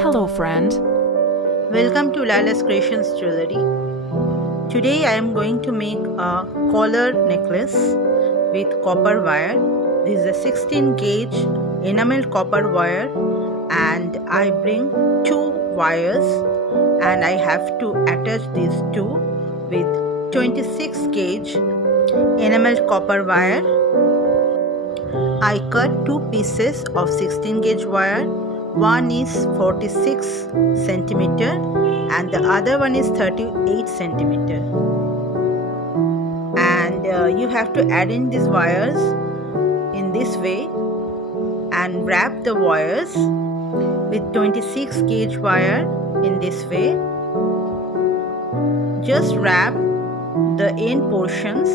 Hello, friend. Welcome to Lala's Creations Jewelry. Today I am going to make a collar necklace with copper wire. This is a 16 gauge enameled copper wire, and I bring two wires and I have to attach these two with 26 gauge enameled copper wire. I cut two pieces of 16 gauge wire. One is 46 centimeter and the other one is 38 centimeter. And you have to add in these wires in this way and wrap the wires with 26 gauge wire in this way. Just wrap the end portions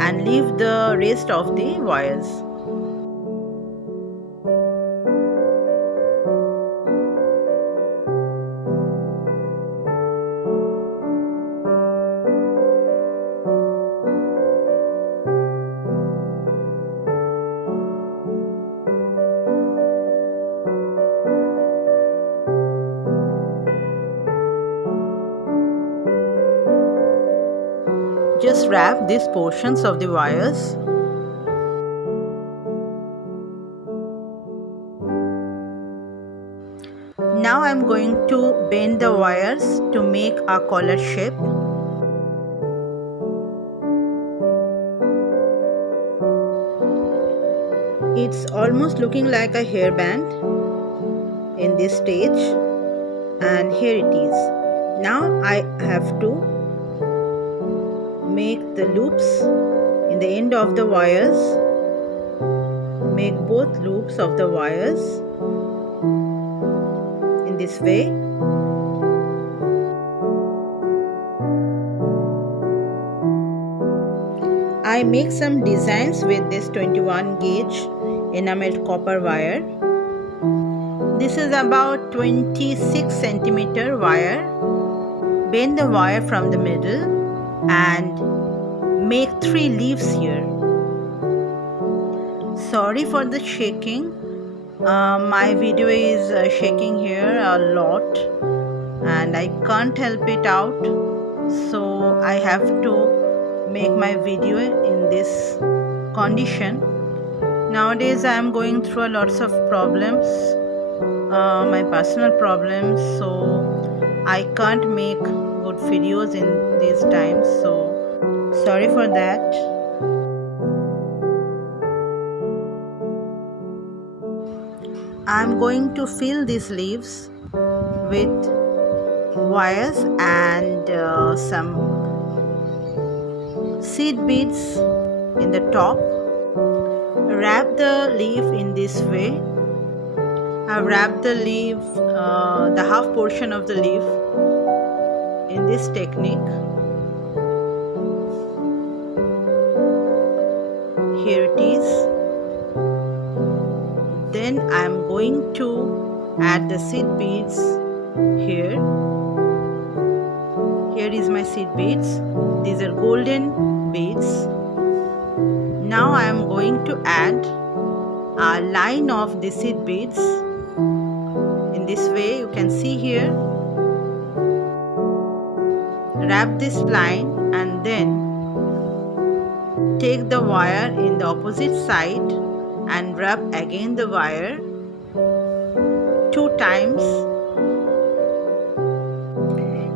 and leave the rest of the wires. Just wrap these portions of the wires. Now I am going to bend the wires to make a collar shape. It's almost looking like a hairband in this stage, and here it is. Now I have to make the loops in the end of the wires. Make both loops of the wires in this way. I make some designs with this 21 gauge enameled copper wire. This is about 26 centimeter wire. Bend the wire from the middle and make 3 leaves here. Sorry for the shaking. My video is shaking here a lot and I can't help it out, so I have to make my video in this condition. Nowadays I am going through lots of problems, my personal problems, so I can't make good videos in these times, so sorry for that. I am going to fill these leaves with wires and some seed beads in the top. Wrap the leaf in this way. I wrap the leaf, the half portion of the leaf in this technique. Here it is. Then I am going to add the seed beads here. Here is my seed beads. These are golden beads. Now I am going to add a line of the seed beads in this way. You can see here. Wrap this line and then take the wire in the opposite side and wrap again the wire 2 times.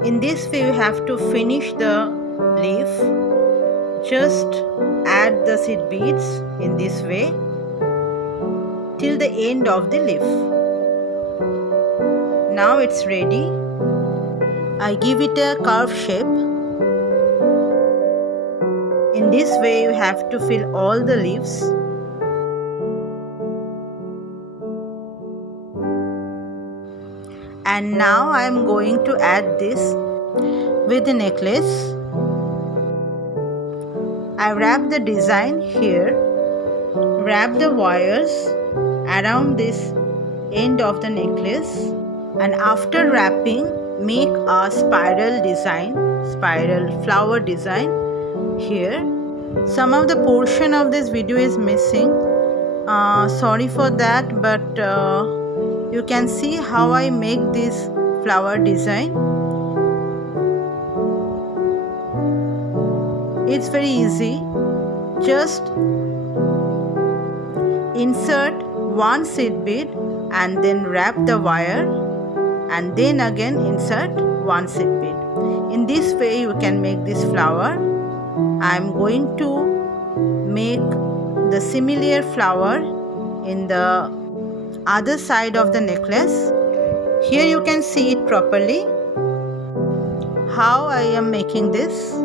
In this way you have to finish the leaf. Just add the seed beads in this way till the end of the leaf. Now it's ready. I give it a curved shape. In this way you have to fill all the leaves. And now I am going to add this with the necklace. I wrap the design here. Wrap the wires around this end of the necklace, and after wrapping make a spiral design, spiral flower design here. Some of the portion of this video is missing. Sorry for that, but You can see how I make this flower design. It's very easy. Just insert one seed bead and then wrap the wire, and then again insert one seed bead. In this way you can make this flower. I am going to make the similar flower in the other side of the necklace. Here you can see it properly how I am making this.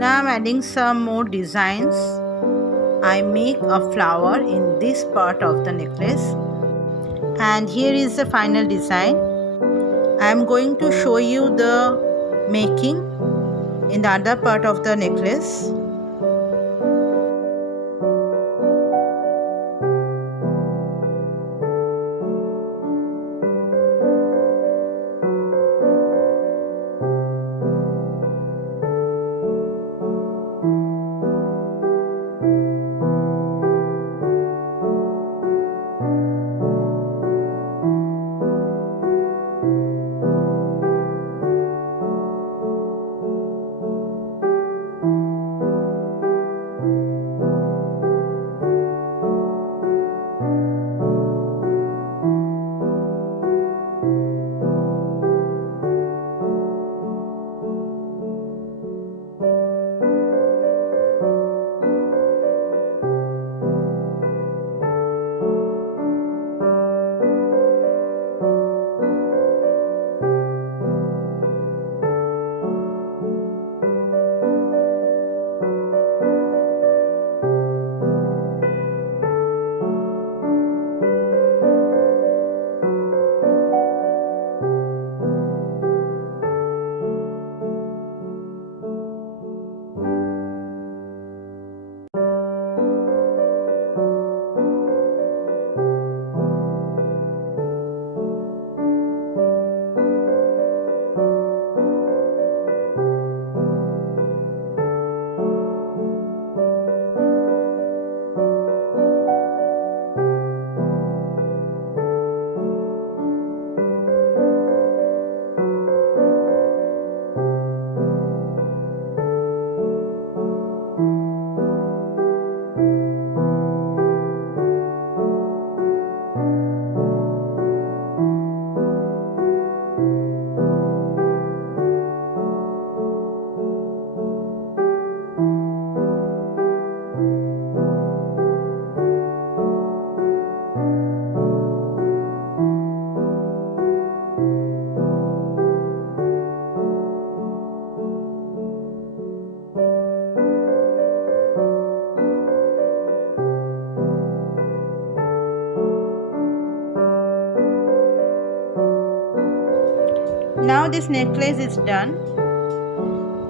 Now I'm adding some more designs. I make a flower in this part of the necklace, and here is the final design. I am going to show you the making in the other part of the necklace. Now this necklace is done.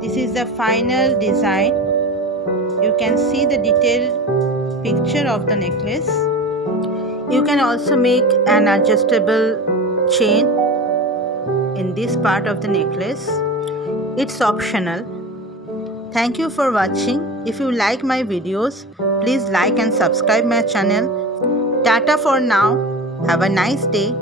This is the final design. You can see the detailed picture of the necklace. You can also make an adjustable chain in this part of the necklace. It's optional. Thank you for watching. If you like my videos, please like and subscribe my channel. Tata for now. Have a nice day.